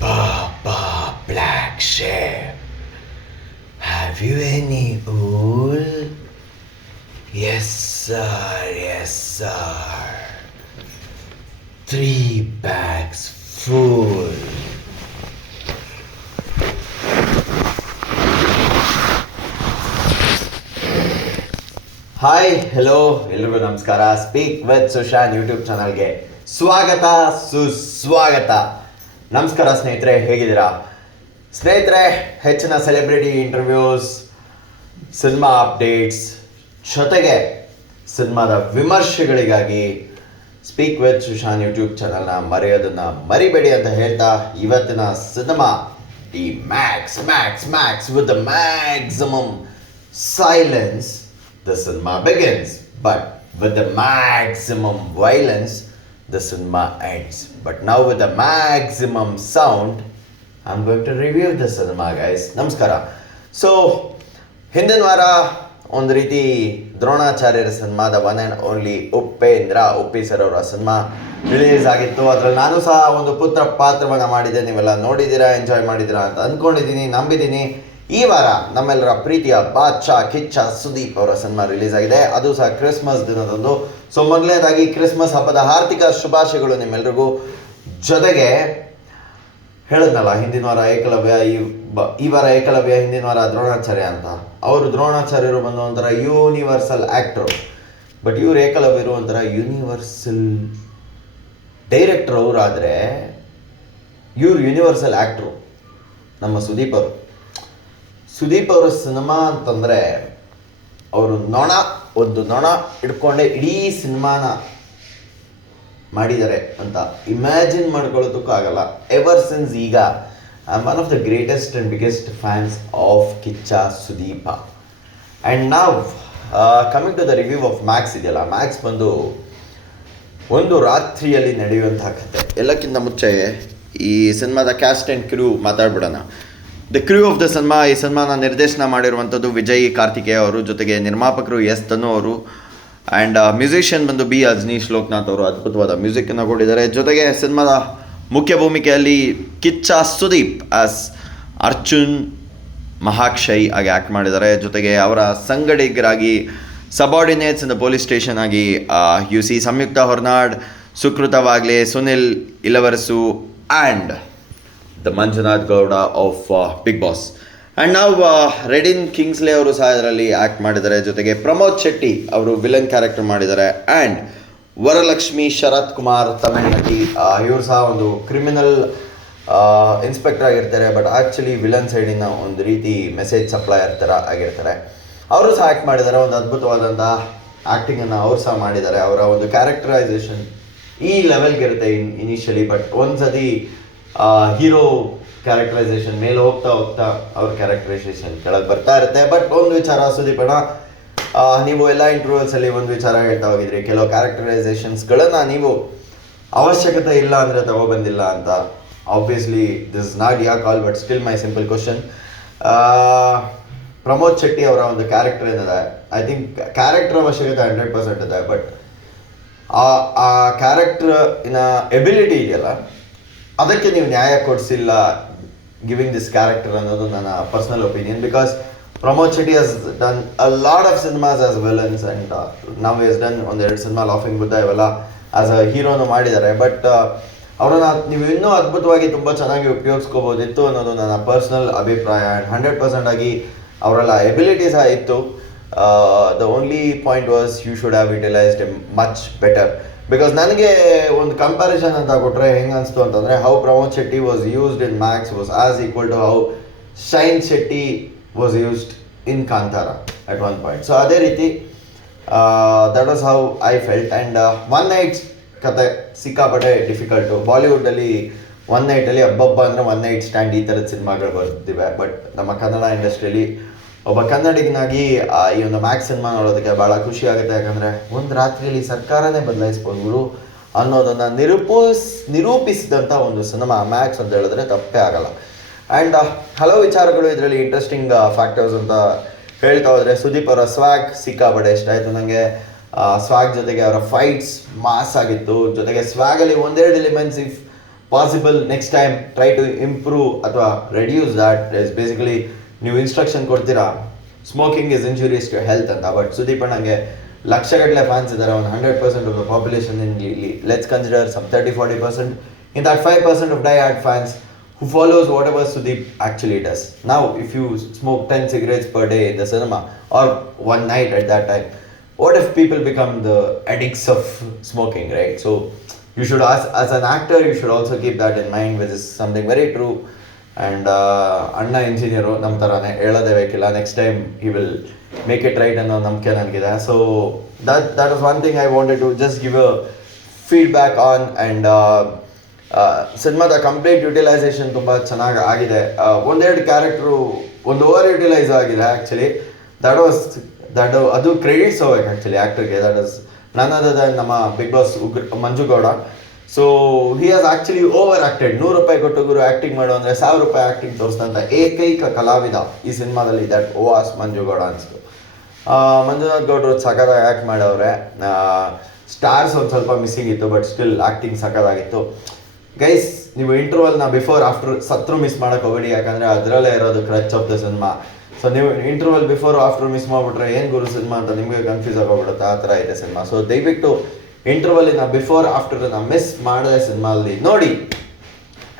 Baba Black Sheep, have you any wool? Yes, sir, yes, sir. 3 bags full. Hi hello ಎಲ್ರಿಗೂ ನಮಸ್ಕಾರ. Speak with Sushant YouTube ಚಾನಲ್ಗೆ ಸ್ವಾಗತ ಸುಸ್ವಾಗತ. ನಮಸ್ಕಾರ ಸ್ನೇಹಿತರೆ, ಹೇಗಿದ್ದೀರಾ ಸ್ನೇಹಿತರೆ? ಹೆಚ್ಚಿನ ಸೆಲೆಬ್ರಿಟಿ ಇಂಟರ್ವ್ಯೂಸ್, ಸಿನಿಮಾ ಅಪ್ಡೇಟ್ಸ್ ಜೊತೆಗೆ ಸಿನಿಮಾದ ವಿಮರ್ಶೆಗಳಿಗಾಗಿ ಸ್ಪೀಕ್ ವಿತ್ ಸುಶಾಂತ್ ಯೂಟ್ಯೂಬ್ ಚಾನಲ್ನ ಮರೆಯೋದನ್ನು ಮರಿಬೇಡಿ ಅಂತ ಹೇಳ್ತಾ, ಇವತ್ತಿನ cinema the Max Max Max with the maximum silence. The cinema begins, but with the maximum violence, the cinema ends. But now with the maximum sound, I'm going to review the cinema, guys. ನಮಸ್ಕಾರ. So ಹಿಂದಿನ ವಾರ ಒಂದು ರೀತಿ ದ್ರೋಣಾಚಾರ್ಯರ ಸಿನಿಮಾದ one and only Uppi sir ಅವರ cinema release ಆಗಿತ್ತು. ಅದರಲ್ಲಿ ನಾನು ಸಹ ಒಂದು ಪುತ್ರ ಪಾತ್ರವನ್ನು ಮಾಡಿದ್ದೆ. ನೀವೆಲ್ಲ ನೋಡಿದ್ದೀರಾ, ಎಂಜಾಯ್ ಮಾಡಿದ್ದೀರಾ ಅಂತ ಅಂದ್ಕೊಂಡಿದ್ದೀನಿ, ನಂಬಿದ್ದೀನಿ. ಈ ವಾರ ನಮ್ಮೆಲ್ಲರ ಪ್ರೀತಿಯ ಬಾದ್ಶಾ ಕಿಚ್ಚ ಸುದೀಪ್ ಅವರ ಸಿನಿಮಾ ರಿಲೀಸ್ ಆಗಿದೆ, ಅದು ಸಹ ಕ್ರಿಸ್ಮಸ್ ದಿನದಂದು. ಸೊ ಮೊದಲನೇದಾಗಿ ಕ್ರಿಸ್ಮಸ್ ಹಬ್ಬದ ಹಾರ್ದಿಕ ಶುಭಾಶಯಗಳು ನಿಮ್ಮೆಲ್ರಿಗೂ. ಜೊತೆಗೆ ಹೇಳಿದ್ನಲ್ಲ, ಹಿಂದಿನ ವಾರ ಏಕಲವ್ಯ, ಈ ವಾರ ಏಕಲವ್ಯ, ಹಿಂದಿನ ವಾರ ದ್ರೋಣಾಚಾರ್ಯ ಅಂತ. ಅವರು ದ್ರೋಣಾಚಾರ್ಯರು ಬಂದು ಒಂಥರ ಯೂನಿವರ್ಸಲ್ ಆ್ಯಕ್ಟ್ರು, ಬಟ್ ಇವರು ಏಕಲವ್ಯರು ಒಂಥರ ಯೂನಿವರ್ಸಲ್ ಡೈರೆಕ್ಟರ್. ಅವರಾದರೆ ಇವರು ಯೂನಿವರ್ಸಲ್ ಆ್ಯಕ್ಟ್ರು. ನಮ್ಮ ಸುದೀಪ್ ಅವರ ಸಿನಿಮಾ ಅಂತಂದರೆ ಅವರು ಒಂದು ನೊಣ ಹಿಡ್ಕೊಂಡೆ ಇಡೀ ಸಿನಿಮಾನ ಮಾಡಿದ್ದಾರೆ ಅಂತ ಇಮ್ಯಾಜಿನ್ ಮಾಡ್ಕೊಳ್ಳೋದಕ್ಕೂ ಆಗಲ್ಲ. ಎವರ್ ಸಿನ್ಸ್ ಈಗ I am one of the greatest and biggest fans of Kichcha Sudeep. And ನಾವ್ coming to the review of Max ಇದೆಯಲ್ಲ, ಮ್ಯಾಕ್ಸ್ ಬಂದು ಒಂದು ರಾತ್ರಿಯಲ್ಲಿ ನಡೆಯುವಂತಹ ಕಥೆ. ಎಲ್ಲಕ್ಕಿಂತ ಮುಂಚೆ ಈ ಸಿನಿಮಾದ ಕ್ಯಾಸ್ಟ್ ಆ್ಯಂಡ್ ಕ್ರೂ ಮಾತಾಡ್ಬಿಡೋಣ. The crew of the cinema, ಈ ಸಿನಿಮಾನ ನಿರ್ದೇಶನ ಮಾಡಿರುವಂಥದ್ದು ವಿಜಯ್ ಕಾರ್ತಿಕೇಯ ಅವರು, ಜೊತೆಗೆ ನಿರ್ಮಾಪಕರು ಎಸ್ ತನು ಅವರು, ಆ್ಯಂಡ್ ಮ್ಯೂಸಿಷಿಯನ್ ಬಂದು ಬಿ ಅಜ್ನೀಶ್ ಲೋಕನಾಥ್ ಅವರು ಅದ್ಭುತವಾದ ಮ್ಯೂಸಿಕ್ಕನ್ನು ಕೊಟ್ಟಿದ್ದಾರೆ. ಜೊತೆಗೆ ಸಿನಿಮಾದ ಮುಖ್ಯ ಭೂಮಿಕೆಯಲ್ಲಿ ಕಿಚ್ಚ ಸುದೀಪ್ ಆಸ್ ಅರ್ಜುನ್ ಮಹಾಕ್ಷಯ್ ಆಗಿ ಆ್ಯಕ್ಟ್ ಮಾಡಿದ್ದಾರೆ. ಜೊತೆಗೆ ಅವರ ಸಂಗಡಿಗರಾಗಿ subordinates in the police station ಆಗಿ you see Samyukta Hornad, Sukrutha Wagle, Sunil Ilavarasu and the Manjunath Gowda of Bigg Boss. And ನಾವು ರೆಡಿನ್ ಕಿಂಗ್ಸ್ಲೆ ಅವರು ಸಹ ಇದರಲ್ಲಿ ಆ್ಯಕ್ಟ್ ಮಾಡಿದ್ದಾರೆ. ಜೊತೆಗೆ ಪ್ರಮೋದ್ ಶೆಟ್ಟಿ ಅವರು ವಿಲನ್ ಕ್ಯಾರೆಕ್ಟರ್ ಮಾಡಿದ್ದಾರೆ. ಆ್ಯಂಡ್ ವರಲಕ್ಷ್ಮಿ ಶರತ್ ಕುಮಾರ್ ತಮಿಳ್ ನಟಿ, ಇವರು ಸಹ ಒಂದು ಕ್ರಿಮಿನಲ್ ಇನ್ಸ್ಪೆಕ್ಟರ್ ಆಗಿರ್ತಾರೆ, ಬಟ್ ಆ್ಯಕ್ಚುಲಿ ವಿಲನ್ ಸೈಡಿನ ಒಂದು ರೀತಿ ಮೆಸೇಜ್ ಸಪ್ಲೈಯರ್ ಥರ ಆಗಿರ್ತಾರೆ. ಅವರು ಸಹ ಆ್ಯಕ್ಟ್ ಮಾಡಿದ್ದಾರೆ. ಒಂದು ಅದ್ಭುತವಾದಂಥ ಆ್ಯಕ್ಟಿಂಗನ್ನು ಅವರು ಸಹ ಮಾಡಿದ್ದಾರೆ. ಅವರ ಒಂದು ಕ್ಯಾರೆಕ್ಟರೈಸೇಷನ್ ಈ ಲೆವೆಲ್ಗೆ ಇರುತ್ತೆ ಇನಿಷಿಯಲಿ, ಬಟ್ ಒಂದು ಸತಿ ಹೀರೋ ಕ್ಯಾರೆಕ್ಟರೈಸೇಷನ್ ಮೇಲೆ ಹೋಗ್ತಾ ಅವ್ರ ಕ್ಯಾರೆಕ್ಟರೈಸೇಷನ್ ಕೆಳಗೆ ಬರ್ತಾ ಇರುತ್ತೆ. ಬಟ್ ಒಂದು ವಿಚಾರ ಸುದೀಪಣ್ಣ, ನೀವು ಎಲ್ಲ ಇಂಟರ್ವ್ಯೂಸಲ್ಲಿ ಒಂದು ವಿಚಾರ ಹೇಳ್ತಾ ಹೋಗಿದ್ರಿ, ಕೆಲವು ಕ್ಯಾರೆಕ್ಟರೈಸೇಷನ್ಸ್ಗಳನ್ನು ನೀವು ಅವಶ್ಯಕತೆ ಇಲ್ಲ ಅಂದರೆ ತಗೊಬಂದಿಲ್ಲ ಅಂತ. Obviously this is not yeah call, but still my simple question. Pramod Shetty ಅವರ ಒಂದು ಕ್ಯಾರೆಕ್ಟರ್ ಏನಿದೆ, ಐ ಥಿಂಕ್ ಕ್ಯಾರೆಕ್ಟರ್ ಅವಶ್ಯಕತೆ 100% ಇದೆ, ಬಟ್ ಆ ಕ್ಯಾರೆಕ್ಟರ್ ಇನ ಎಬಿಲಿಟಿ ಇದೆಯಲ್ಲ, ಅದಕ್ಕೆ ನೀವು ನ್ಯಾಯ ಕೊಡಿಸಿಲ್ಲ ಗಿವಿಂಗ್ ದಿಸ್ ಕ್ಯಾರೆಕ್ಟರ್ ಅನ್ನೋದು ನನ್ನ personal opinion. Because Pramod Shetty has done a lot of cinemas as villains, and ನಾವು ಹಸ್ ಡನ್ ಒಂದೆರಡು ಸಿನಿಮಾ ಲಾಫಿಂಗ್ ಬುದ್ಧ ಇವೆಲ್ಲ ಆಸ್ ಅ ಹೀರೋನು ಮಾಡಿದ್ದಾರೆ. ಬಟ್ ಅವರನ್ನು ನೀವು ಇನ್ನೂ ಅದ್ಭುತವಾಗಿ ತುಂಬ ಚೆನ್ನಾಗಿ ಉಪಯೋಗಿಸ್ಕೋಬೋದಿತ್ತು ಅನ್ನೋದು ನನ್ನ ಪರ್ಸ್ನಲ್ ಅಭಿಪ್ರಾಯ. ಆ್ಯಂಡ್ 100% ಆಗಿ ಅವರೆಲ್ಲ ಎಬಿಲಿಟೀಸ್ ಇತ್ತು. The only point was you should have utilised much better. Because ನನಗೆ ಒಂದು ಕಂಪ್ಯಾರಿಸನ್ ಅಂತ ಕೊಟ್ಟರೆ ಹೆಂಗೆ ಅನಿಸ್ತು ಅಂತಂದರೆ, how Pramod Shetty was used in Max was as equal to how Shine Shetty was used in Kantara at one point. So ಅದೇ ರೀತಿ that was how I felt. And one night ಕತೆ ಸಿಕ್ಕಾಪಟ್ಟೆ ಡಿಫಿಕಲ್ಟು. ಬಾಲಿವುಡ್ಡಲ್ಲಿ ಒನ್ ನೈಟಲ್ಲಿ ಹಬ್ಬ ಅಂದರೆ ಒನ್ ನೈಟ್ ಸ್ಟ್ಯಾಂಡ್ ಈ ಥರದ ಸಿನಿಮಾಗಳು ಬರ್ತಿವೆ. ಬಟ್ ನಮ್ಮ ಕನ್ನಡ ಇಂಡಸ್ಟ್ರಿಯಲ್ಲಿ ಒಬ್ಬ ಕನ್ನಡಿಗನಾಗಿ ಈ ಒಂದು ಮ್ಯಾಕ್ಸ್ ಸಿನಿಮಾ ನೋಡೋದಕ್ಕೆ ಭಾಳ ಖುಷಿ ಆಗುತ್ತೆ. ಯಾಕಂದರೆ ಒಂದು ರಾತ್ರಿಯಲ್ಲಿ ಸರ್ಕಾರನೇ ಬದಲಾಯಿಸ್ಬೋದು ಅನ್ನೋದನ್ನು ನಿರೂಪಿಸಿದಂಥ ಒಂದು ಸಿನಿಮಾ ಮ್ಯಾಕ್ಸ್ ಅಂತ ಹೇಳಿದ್ರೆ ತಪ್ಪೇ ಆಗಲ್ಲ. ಆ್ಯಂಡ್ ಹಲವು ವಿಚಾರಗಳು ಇದರಲ್ಲಿ ಇಂಟ್ರೆಸ್ಟಿಂಗ್ ಫ್ಯಾಕ್ಟರ್ಸ್ ಅಂತ ಹೇಳ್ತಾ ಹೋದರೆ, ಸುದೀಪ್ ಅವರ ಸ್ವ್ಯಾಗ್ ಸಿಕ್ಕಾಪಟ್ಟೆ ಇಷ್ಟ ಆಯಿತು ನನಗೆ. ಸ್ವಾಗ್ ಜೊತೆಗೆ ಅವರ ಫೈಟ್ಸ್ ಮಾಸ್ ಆಗಿತ್ತು. ಜೊತೆಗೆ ಸ್ವಾಗಲ್ಲಿ ಒಂದೆರಡು elements if possible next time try to improve ಅಥವಾ ರೆಡ್ಯೂಸ್ ದ್ಯಾಟ್. ಇಸ್ ಬೇಸಿಕಲಿ ನೀವು ಇನ್ಸ್ಟ್ರಕ್ಷನ್ ಕೊಡ್ತೀರಾ smoking is injurious to health ಅಂತ, ಬಟ್ ಸುದೀಪ್ ಅಣ್ಣಂಗೆ ಲಕ್ಷಗಟ್ಟಲೆ ಫ್ಯಾನ್ಸ್ ಇದ್ದಾರೆ. ಒಂದು 100% of the population in let's consider some 30-40%. In that 5% of die-hard fans who follows whatever Sudeep actually does. Now, if you smoke 10 cigarettes per day in the cinema or one night at that time, what if people become the addicts of smoking, right? So, you should, as an actor, you should also keep that in mind, which is something very true. And Anna engineer, ನಮ್ಮ ಥರನೇ ಹೇಳೋದೇ ಬೇಕಿಲ್ಲ. Next time he will make it right ಅನ್ನೋ ನಂಬಿಕೆ ನನಗಿದೆ. So, that was one thing I wanted to just give a feedback on. And ಸಿನಿಮಾದ complete utilisation ತುಂಬ ಚೆನ್ನಾಗಿ ಆಗಿದೆ. ಒಂದೆರಡು ಕ್ಯಾರೆಕ್ಟ್ರು ಒಂದು ಓವರ್ ಯುಟಿಲೈಸ್ ಆಗಿದೆ ಆ್ಯಕ್ಚುಲಿ. ಅದು ಕ್ರೆಡಿಟ್ಸ್ ಹೋಗ್ಬೇಕು ಆ್ಯಕ್ಚುಲಿ ಆ್ಯಕ್ಟರ್ಗೆ. That is none other than ನಮ್ಮ Bigg Boss Manju Gowda. So he has actually over acted. 100 ರೂಪಾಯಿ ಕೊಟ್ಟು ಗುರು ಆ್ಯಕ್ಟಿಂಗ್ ಮಾಡು ಅಂದರೆ 1000 ರೂಪಾಯಿ ಆ್ಯಕ್ಟಿಂಗ್ ತೋರಿಸಿದಂಥ ಏಕೈಕ ಕಲಾವಿದ ಈ ಸಿನಿಮಾದಲ್ಲಿ ದಟ್ ವಾಸ್ ಮಂಜು ಗೌಡ ಅನಿಸ್ತು. ಮಂಜುನಾಥ್ ಗೌಡರು ಸಖತ್ತಾಗಿ ಆ್ಯಕ್ಟ್ ಮಾಡವ್ರೆ. ಸ್ಟಾರ್ಸ್ ಒಂದು ಸ್ವಲ್ಪ ಮಿಸ್ಸಿಂಗ್ ಇತ್ತು, ಬಟ್ ಸ್ಟಿಲ್ ಆ್ಯಕ್ಟಿಂಗ್ ಸಖತ್ತಾಗಿತ್ತು. ಗೈಸ್, ನೀವು ಇಂಟರ್ವಲ್ನ ಬಿಫೋರ್ ಆಫ್ಟರ್ ಸತ್ರು ಮಿಸ್ ಮಾಡೋಕೆ ಹೋಗಬೇಡಿ, ಯಾಕಂದರೆ ಅದರಲ್ಲೇ ಇರೋದು ಕ್ರಚ್ ಆಫ್ ದ ಸಿನಿಮಾ. ಸೊ ನೀವು ಇಂಟರ್ವಲ್ ಬಿಫೋರ್ ಆಫ್ಟರ್ ಮಿಸ್ ಮಾಡಿಬಿಟ್ರೆ ಏನು ಗುರು ಸಿನಿಮಾ ಅಂತ ನಿಮಗೆ ಕನ್ಫ್ಯೂಸ್ ಆಗೋಗ್ಬಿಡುತ್ತೆ. ಆ ಥರ ಇದೆ ಸಿನಿಮಾ. ಸೊ ದಯವಿಟ್ಟು ಇಂಟರ್ವಲ್ಲಿನ ಬಿಫೋರ್ ಆಫ್ಟರ್ನ ಮಿಸ್ ಮಾಡದೆ ಸಿನಿಮಾಲ್ಲಿ ನೋಡಿ.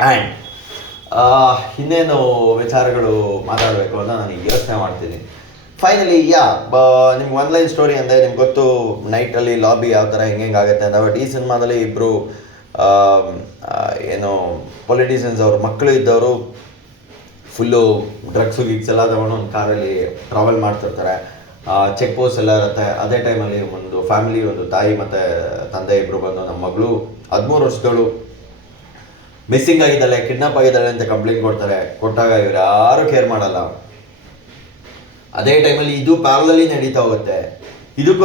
ಆ್ಯಂಡ್ ಇನ್ನೇನು ವಿಚಾರಗಳು ಮಾತಾಡಬೇಕು ಅಂತ ನಾನು ಯೋಚನೆ ಮಾಡ್ತೀನಿ. ಫೈನಲಿ ನಿಮ್ಗೆ ಒನ್ಲೈನ್ ಸ್ಟೋರಿ ಅಂದರೆ ನಿಮ್ಗೆ ಗೊತ್ತು ನೈಟಲ್ಲಿ ಲಾಬಿ ಯಾವ ಥರ ಹೆಂಗೆ ಆಗುತ್ತೆ ಅಂತ. ಬಟ್ ಈ ಸಿನಿಮಾದಲ್ಲಿ ಇಬ್ಬರು ಏನು ಪೊಲಿಟಿಷಿಯನ್ಸ್ ಅವ್ರ ಮಕ್ಕಳು ಇದ್ದವರು ಫುಲ್ಲು ಡ್ರಗ್ಸು ಗಿಗ್ಸ್ ಎಲ್ಲ ತಗೊಂಡು ಒಂದು ಕಾರಲ್ಲಿ ಟ್ರಾವೆಲ್ ಮಾಡ್ತಿರ್ತಾರೆ. ಚೆಕ್ ಪೋಸ್ಟ್ ಎಲ್ಲ ಇರುತ್ತೆ. ಅದೇ ಟೈಮಲ್ಲಿ ಒಂದು ಫ್ಯಾಮಿಲಿ, ಒಂದು ತಾಯಿ ಮತ್ತು ತಂದೆ ಇಬ್ಬರು ಬಂದು ನಮ್ಮ ಮಗಳು 13 ವರ್ಷದವಳು ಮಿಸ್ಸಿಂಗ್ ಆಗಿದ್ದಾಳೆ, ಕಿಡ್ನಾಪ್ ಆಗಿದ್ದಾಳೆ ಅಂತ ಕಂಪ್ಲೇಂಟ್ ಕೊಡ್ತಾರೆ. ಕೊಟ್ಟಾಗ ಇವ್ರು ಯಾರೂ ಕೇರ್ ಮಾಡಲ್ಲ. ಅದೇ ಟೈಮಲ್ಲಿ ಇದು ಪ್ಯಾರಲಲ್ಲಿ ನಡೀತಾ ಹೋಗುತ್ತೆ.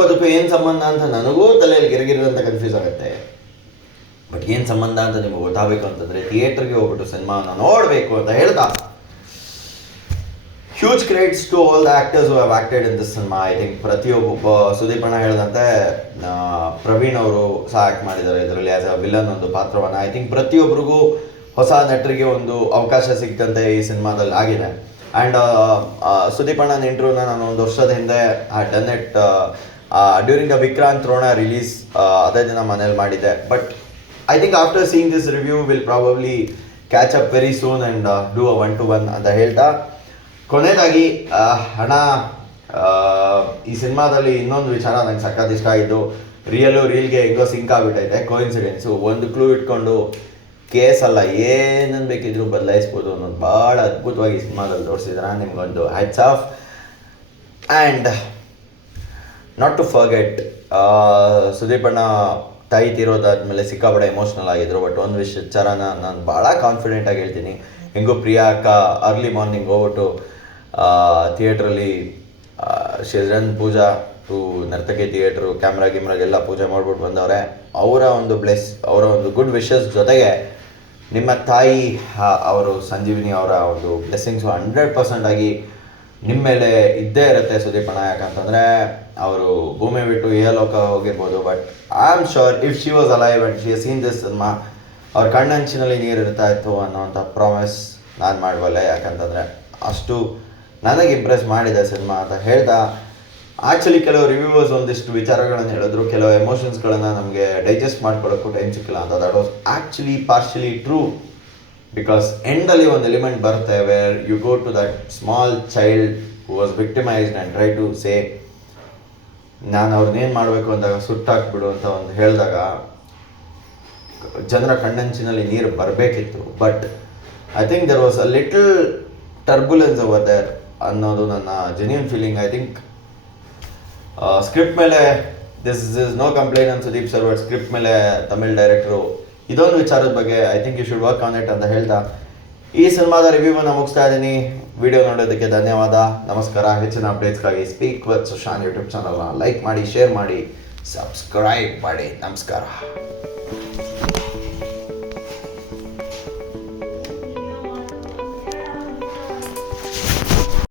ಅದಕ್ಕೂ ಏನು ಸಂಬಂಧ ಅಂತ ನನಗೂ ತಲೆಯಲ್ಲಿ ಗಿರಗಿರಂತ ಕನ್ಫ್ಯೂಸ್ ಆಗುತ್ತೆ. ಬಟ್ ಏನು ಸಂಬಂಧ ಅಂತ ನಿಮಗೆ ಗೊತ್ತಾಗಬೇಕು ಅಂತಂದರೆ ಥಿಯೇಟ್ರಿಗೆ ಹೋಗ್ಬಿಟ್ಟು ಸಿನಿಮಾನ ನೋಡಬೇಕು ಅಂತ ಹೇಳ್ತಾ, huge credits to all the actors who have acted in this cinema. I think ಪ್ರತಿಯೊಬ್ಬ ಸುದೀಪ್ ಅಣ್ಣ ಹೇಳಿದಂತೆ ಪ್ರವೀಣ್ ಅವರು ಸಹ ಆ್ಯಕ್ಟ್ ಮಾಡಿದ್ದಾರೆ ಇದರಲ್ಲಿ ಆ್ಯಸ್ ಅ ವಿಲನ್ ಒಂದು ಪಾತ್ರವನ್ನು. ಐ ಥಿಂಕ್ ಪ್ರತಿಯೊಬ್ಬರಿಗೂ ಹೊಸ ನಟರಿಗೆ ಒಂದು ಅವಕಾಶ ಸಿಕ್ಕಂತೆ ಈ ಸಿನಿಮಾದಲ್ಲಿ ಆಗಿದೆ. ಆ್ಯಂಡ್ ಸುದೀಪ್ ಅಣ್ಣನ ಇಂಟ್ರ್ಯೂನ ನಾನು ಒಂದು ವರ್ಷದ ಹಿಂದೆ done it during the Vikrant Rona release ಅದೇ ದಿನ ಮನೇಲಿ ಮಾಡಿದ್ದೆ. But I think after seeing this review, we'll probably catch up very soon and do a 1-to-1 ಅಂತ ಹೇಳ್ತಾ, ಕೊನೆಯದಾಗಿ ಹಣ ಈ ಸಿನಿಮಾದಲ್ಲಿ ಇನ್ನೊಂದು ವಿಚಾರ ನಂಗೆ ಸಖತ್ ಇಷ್ಟ ಆಗಿದ್ದು, ರೀಲ್ಗೆ ಹೆಂಗೋ ಸಿಂಕ್ ಆಗಿಬಿಟ್ಟೈತೆ. ಕೋಇನ್ಸಿಡೆನ್ಸು ಒಂದು ಕ್ಲೂ ಇಟ್ಕೊಂಡು ಕೇಸ್ ಅಲ್ಲ ಏನನ್ನು ಬೇಕಿದ್ರು ಬದಲಾಯಿಸ್ಬೋದು ಅನ್ನೋದು ಭಾಳ ಅದ್ಭುತವಾಗಿ ಸಿನಿಮಾದಲ್ಲಿ ತೋರಿಸಿದ್ರೆ ನಿಮ್ಗೊಂದು hats off. And not to forget, Sudeep ಅಣ್ಣ ತಾಯಿ ತೀರೋದಾದ್ಮೇಲೆ ಸಿಕ್ಕಾಪಟ್ಟೆ ಎಮೋಷ್ನಲ್ ಆಗಿದ್ರು. ಬಟ್ ಒಂದು ವಿಚಾರನ ನಾನು ಭಾಳ ಕಾನ್ಫಿಡೆಂಟಾಗಿ ಹೇಳ್ತೀನಿ. ಹೆಂಗೂ ಪ್ರಿಯಾ ಅಕ್ಕ ಅರ್ಲಿ ಮಾರ್ನಿಂಗ್ ಹೋಗ್ಬಿಟ್ಟು ಥಿಯೇಟ್ರಲ್ಲಿ ಶರನ್ ಪೂಜಾ ಟು ನರ್ತಕಿ ಥಿಯೇಟ್ರು ಕ್ಯಾಮ್ರಾಗೆಲ್ಲ ಪೂಜೆ ಮಾಡ್ಬಿಟ್ಟು ಬಂದವ್ರೆ. ಅವರ ಒಂದು ಗುಡ್ ವಿಶಸ್ ಜೊತೆಗೆ ನಿಮ್ಮ ತಾಯಿ ಅವರು ಸಂಜೀವಿನಿ ಅವರ ಒಂದು ಬ್ಲೆಸ್ಸಿಂಗ್ಸು 100% ಆಗಿ ನಿಮ್ಮ ಮೇಲೆ ಇದ್ದೇ ಇರುತ್ತೆ ಸುದೀಪ್ ಅಣ್ಣ. ಯಾಕಂತಂದರೆ ಅವರು ಭೂಮಿ ಬಿಟ್ಟು ಲೋಕ ಹೋಗಿರ್ಬೋದು, but I am sure if she was alive and she has seen this cinema, ಅವ್ರ ಕಣ್ಣಂಚಿನಲ್ಲಿ ನೀರು ಇರ್ತಾ ಇತ್ತು ಅನ್ನೋವಂಥ ಪ್ರಾಮಿಸ್ ನಾನು ಮಾಡಬಲ್ಲೆ. ಯಾಕಂತಂದರೆ ಅಷ್ಟು ನನಗೆ ಇಂಪ್ರೆಸ್ ಮಾಡಿದೆ ಸಿನಿಮಾ ಅಂತ ಹೇಳ್ತಾ, ಆ್ಯಕ್ಚುಲಿ ಕೆಲವು ರಿವ್ಯೂವರ್ಸ್ ಒಂದಿಷ್ಟು ವಿಚಾರಗಳನ್ನು ಹೇಳಿದ್ರು, ಕೆಲವು ಎಮೋಷನ್ಸ್ಗಳನ್ನು ನಮಗೆ ಡೈಜೆಸ್ಟ್ ಮಾಡ್ಕೊಳ್ಳೋಕ್ಕೂ ಟೈಮ್ ಸಿಕ್ಕಿಲ್ಲ ಅಂತ. That was actually partially true. Because ಎಂಡಲ್ಲಿ ಒಂದು ಎಲಿಮೆಂಟ್ ಬರುತ್ತೆ where you go to that small child who was victimised and try to say ನಾನು ಅವ್ರನ್ನೇನು ಮಾಡಬೇಕು ಅಂದಾಗ ಸುಟ್ಟಾಕ್ಬಿಡು ಅಂತ ಒಂದು ಹೇಳಿದಾಗ ಜನರ ಕಣ್ಣಂಚಿನಲ್ಲಿ ನೀರು ಬರಬೇಕಿತ್ತು. But I think there was a little turbulence over there ಅನ್ನೋದು ನನ್ನ genuine feeling. I think script ಮೇಲೆ this is no complaint on Sudeep sir, but script ಮೇಲೆ ತಮಿಳ್ ಡೈರೆಕ್ಟ್ರು ಇದೊಂದು ವಿಚಾರದ ಬಗ್ಗೆ I think you should work on it ಅಂತ ಹೇಳ್ತಾ ಈ ಸಿನಿಮಾದ ರಿವ್ಯೂವನ್ನು ಮುಗಿಸ್ತಾ ಇದ್ದೀನಿ. ವಿಡಿಯೋ ನೋಡೋದಕ್ಕೆ ಧನ್ಯವಾದ. ನಮಸ್ಕಾರ. ಹೆಚ್ಚಿನ ಅಪ್ಡೇಟ್ಸ್ಗಾಗಿ ಸ್ಪೀಕ್ ವಿತ್ ಸುಶಾಂತ್ ಯೂಟ್ಯೂಬ್ ಚಾನಲ್ನ ಲೈಕ್ ಮಾಡಿ, ಶೇರ್ ಮಾಡಿ, ಸಬ್ಸ್ಕ್ರೈಬ್ ಮಾಡಿ. ನಮಸ್ಕಾರ.